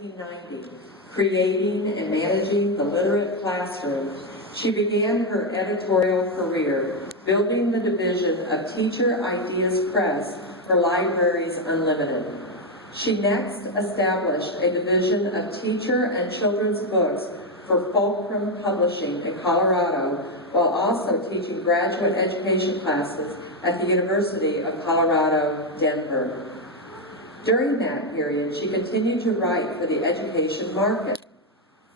1990, creating and managing the literate classroom, she began her editorial career building the division of Teacher Ideas Press for Libraries Unlimited. She next established a division of teacher and children's books for Fulcrum Publishing in Colorado, while also teaching graduate education classes at the University of Colorado, Denver. During that period, she continued to write for the education market.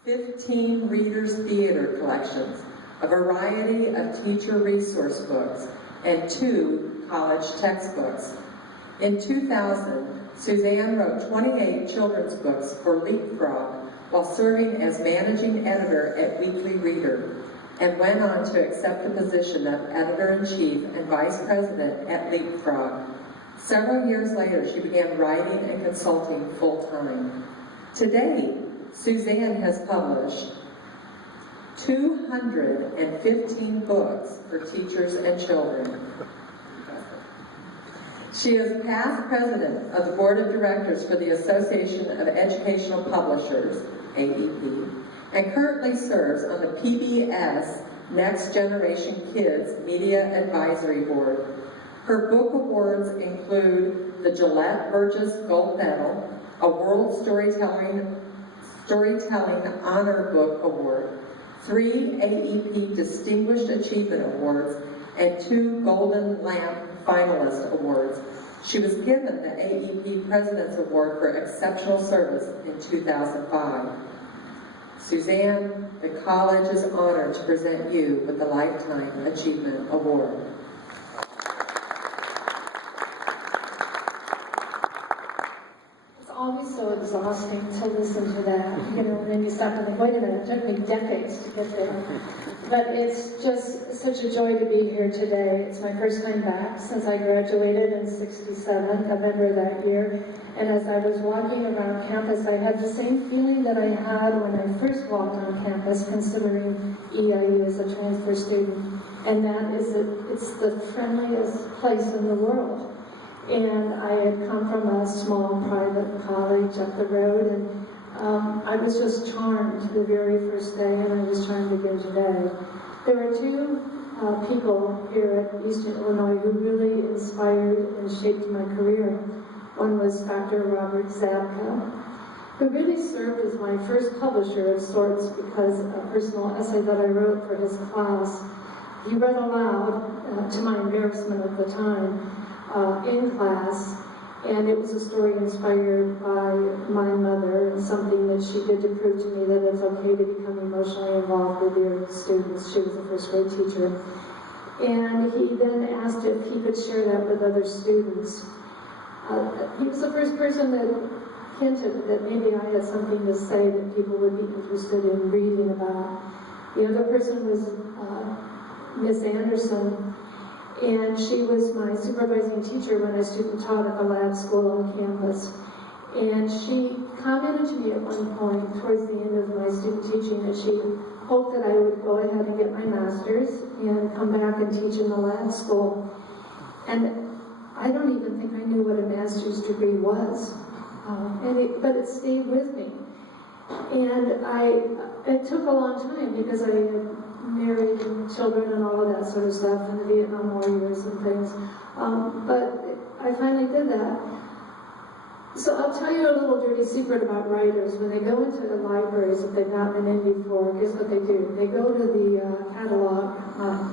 15 Reader's Theater collections, a variety of teacher resource books, and 2 college textbooks. In 2000, Suzanne wrote 28 children's books for Leapfrog while serving as managing editor at Weekly Reader, and went on to accept the position of editor-in-chief and vice president at Leapfrog. Several years later, she began writing and consulting full-time. Today, Suzanne has published 215 books for teachers and children. She is past president of the board of directors for the Association of Educational Publishers, AEP, and currently serves on the PBS Next Generation Kids Media Advisory Board. Her book awards include the Gillette Burgess Gold Medal, a World Storytelling Honor Book Award, 3 AEP Distinguished Achievement Awards, and 2 Golden Lamp Finalist Awards. She was given the AEP President's Award for Exceptional Service in 2005. Suzanne, the college is honored to present you with the Lifetime Achievement Award. It's always so exhausting to listen to that, and then you stop and think, wait a minute, it took me decades to get there. But it's just such a joy to be here today. It's my first time back since I graduated in '67, November that year. And as I was walking around campus, I had the same feeling that I had when I first walked on campus considering EIU as a transfer student. And that is it's the friendliest place in the world. And I had come from a small private college up the road, and I was just charmed the very first day, and I was charmed again today. There are 2 people here at Eastern Illinois who really inspired and shaped my career. One was Dr. Robert Zabka, who really served as my first publisher of sorts because a personal essay that I wrote for his class, he read aloud, to my embarrassment at the time, in class, and it was a story inspired by my mother and something that she did to prove to me that it's okay to become emotionally involved with your students. She was a first grade teacher. And he then asked if he could share that with other students. He was the first person that hinted that maybe I had something to say that people would be interested in reading about. The other person was Miss Anderson, and she was my supervising teacher when I student taught at the lab school on campus. And she commented to me at one point towards the end of my student teaching that she hoped that I would go ahead and get my master's and come back and teach in the lab school. And I don't even think I knew what a master's degree was, but it stayed with me. And it took a long time because I had married and children and all of that sort of stuff, and the Vietnam War years and things. But I finally did that. So I'll tell you a little dirty secret about writers. When they go into the libraries, if they've not been in before, guess what they do? They go to the catalog.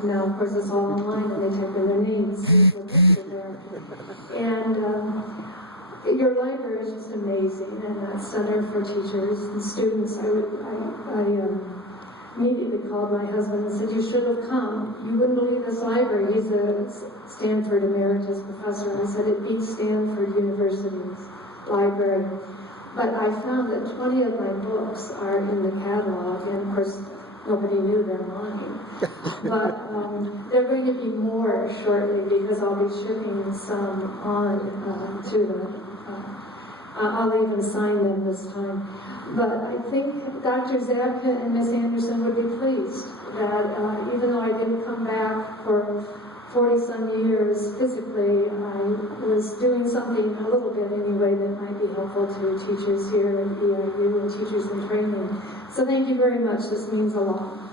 Now, of course, it's all online, and they type in their names. And your library is just amazing, and that Center for Teachers and Students. I immediately called my husband and said, you should have come. You wouldn't believe this library. He's a Stanford emeritus professor. And I said, it beats Stanford University's library. But I found that 20 of my books are in the catalog, and of course, nobody knew they're mine. But there are going to be more shortly because I'll be shipping some on to them. I'll even sign them this time. But I think Dr. Zabka and Ms. Anderson would be pleased that even though I didn't come back for 40-some years physically, I was doing something a little bit anyway that might be helpful to teachers here at EIU and teachers in training. So thank you very much. This means a lot.